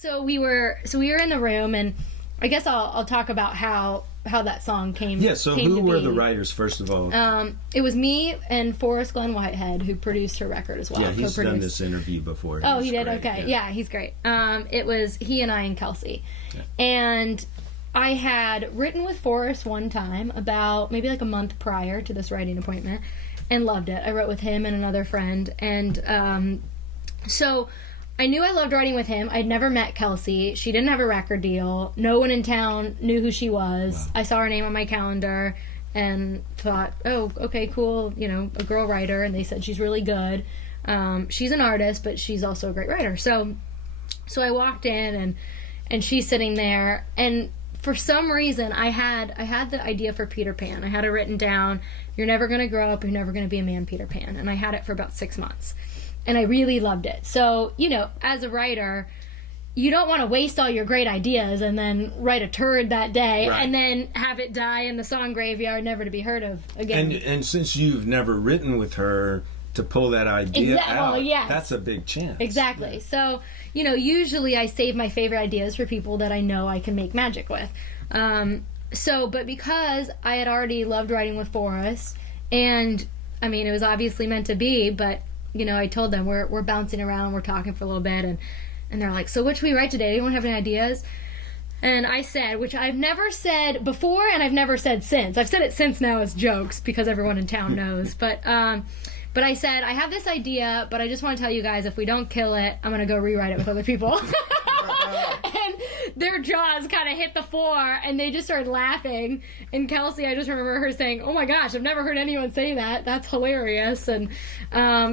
So we were in the room, and I guess I'll talk about how that song came. Yeah. So who were the writers, first of all? It was me and Forrest Glenn Whitehead, who produced her record as well. Yeah, he's done this interview before. Oh, he did. Great. Okay, yeah, he's great. It was he and I and Kelsey, and I had written with Forrest one time about maybe like a month prior to this writing appointment, and loved it. I wrote with him and another friend, and so I knew I loved writing with him. I'd never met Kelsey. She didn't have a record deal. No one in town knew who she was. Wow. I saw her name on my calendar and thought, oh, okay, cool, a girl writer, and they said she's really good. She's an artist, but she's also a great writer. So I walked in, and she's sitting there, and for some reason, I had the idea for Peter Pan. I had it written down. You're never going to grow up. You're never going to be a man, Peter Pan. And I had it for about 6 months. And I really loved it. So, as a writer, you don't want to waste all your great ideas and then write a turd that day, right, and then have it die in the song graveyard, never to be heard of again. And since you've never written with her, to pull that idea out, well, yes, that's a big chance. Exactly. Yeah. So, usually I save my favorite ideas for people that I know I can make magic with. But because I had already loved writing with Forrest, and, it was obviously meant to be, but, I told them we're bouncing around, we're talking for a little bit, and they're like, so what should we write today? Anyone have any ideas? And I said, which I've never said before and I've never said since. I've said it since now as jokes because everyone in town knows, but I said, I have this idea, but I just want to tell you guys, if we don't kill it, I'm going to go rewrite it with other people. And their jaws kind of hit the floor, and they just started laughing. And Kelsey, I just remember her saying, oh my gosh, I've never heard anyone say that. That's hilarious. And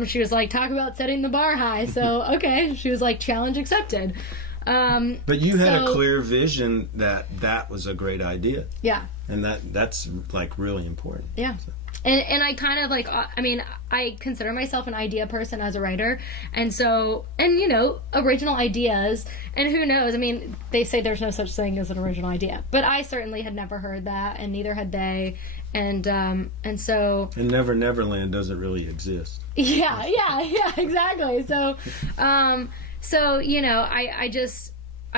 she was like, talk about setting the bar high. So, okay. She was like, challenge accepted. But you had a clear vision that was a great idea. Yeah. And that's like really important. Yeah. So. And I kind of like, I consider myself an idea person as a writer. And so, original ideas. And who knows? They say there's no such thing as an original idea. But I certainly had never heard that, and neither had they. And so... And Never Neverland doesn't really exist. Yeah, exactly. So, I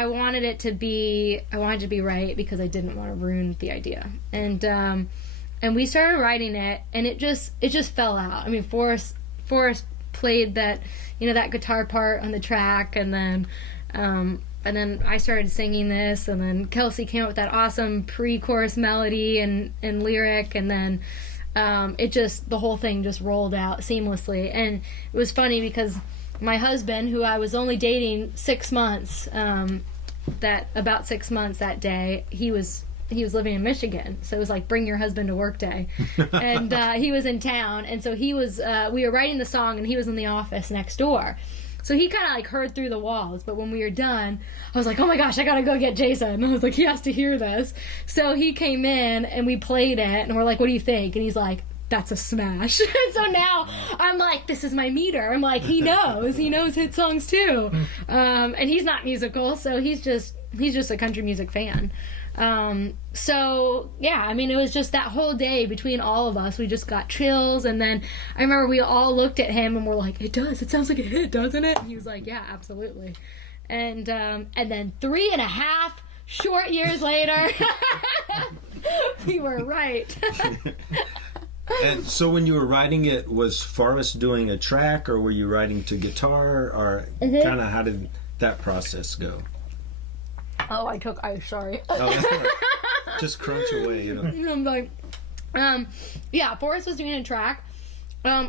wanted it to be right because I didn't want to ruin the idea. And we started writing it, and it just fell out. Forrest played that, that guitar part on the track, and then I started singing this, and then Kelsey came up with that awesome pre-chorus melody and lyric, and then the whole thing just rolled out seamlessly. And it was funny because my husband, who I was only dating 6 months, about 6 months that day, he was living in Michigan, so it was like bring your husband to work day. And he was in town, and so he was we were writing the song, and he was in the office next door, so he kind of like heard through the walls. But when we were done, I was like, oh my gosh, I gotta go get Jason. And I was like, he has to hear this. So he came in, and we played it, and we're like, what do you think? And he's like, that's a smash. And so now I'm like, this is my meter. I'm like, he knows hit songs too. And he's not musical, so he's just a country music fan. It was just that whole day between all of us, we just got chills. And then I remember we all looked at him and we're like, it sounds like a hit, doesn't it? And he was like, yeah, absolutely. And then 3.5 short years later, we were right. And so when you were writing it, was Forrest doing a track, or were you writing to guitar, or kind of how did that process go? Oh, I'm sorry. Oh, that's right. Just crunch away, I'm like, Forrest was doing a track.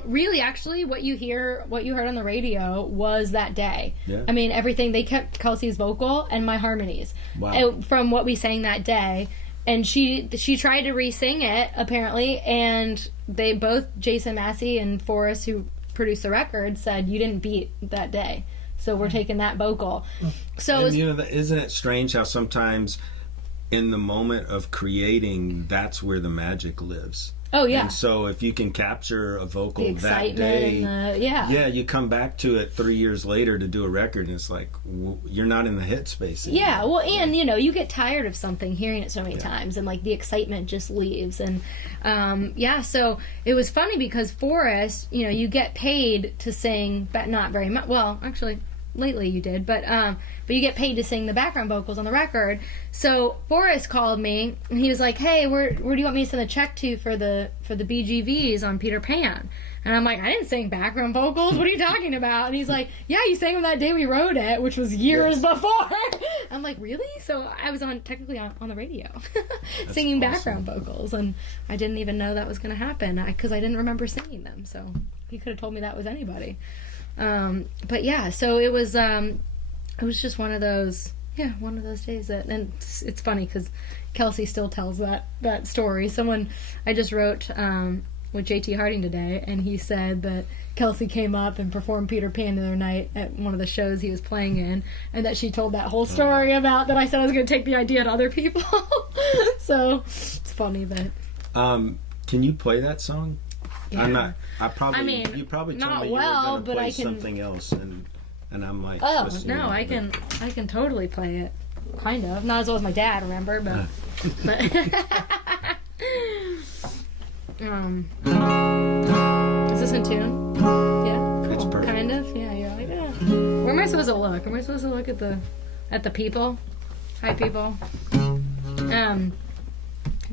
Really, actually, what you heard on the radio was that day. Yeah. Everything, they kept Kelsey's vocal and my harmonies. Wow. From what we sang that day. And she tried to re-sing it, apparently, and they both, Jason Massey and Forrest, who produced the record, said, you didn't beat that day. So we're taking that vocal. So isn't it strange how sometimes in the moment of creating, that's where the magic lives? Oh, yeah. And so if you can capture a vocal the excitement that day, and you come back to it 3 years later to do a record, and it's like, you're not in the hit space anymore. Yeah, well, and, you get tired of something, hearing it so many times, and, like, the excitement just leaves. And, so it was funny because Forrest, you get paid to sing, but not very much. Well, actually, lately you did, but you get paid to sing the background vocals on the record. So Forrest called me and he was like, hey, where do you want me to send a check to for the BGVs on Peter Pan? And I'm like, I didn't sing background vocals. What are you talking about? And he's like, yeah, you sang them that day we wrote it, which was years before. I'm like, really? So I was technically on the radio singing background vocals, and I didn't even know that was going to happen because I didn't remember singing them. So he could have told me that was anybody. But yeah, so it was just one of those days that, and it's funny because Kelsey still tells that story. I just wrote with JT Harding today, and he said that Kelsey came up and performed Peter Pan the other night at one of the shows he was playing in, and that she told that whole story about that I said I was going to take the idea to other people. So it's funny that. Can you play that song? Yeah. You probably told me you were going to play something else, and I'm like, oh no, I can totally play it, kind of, not as well as my dad, remember, but. Is this in tune? Yeah, cool. It's perfect. Kind of. Yeah, you're like, yeah. Where am I supposed to look? Am I supposed to look at the people? Hi, people. All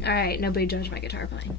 right. Nobody judge my guitar playing.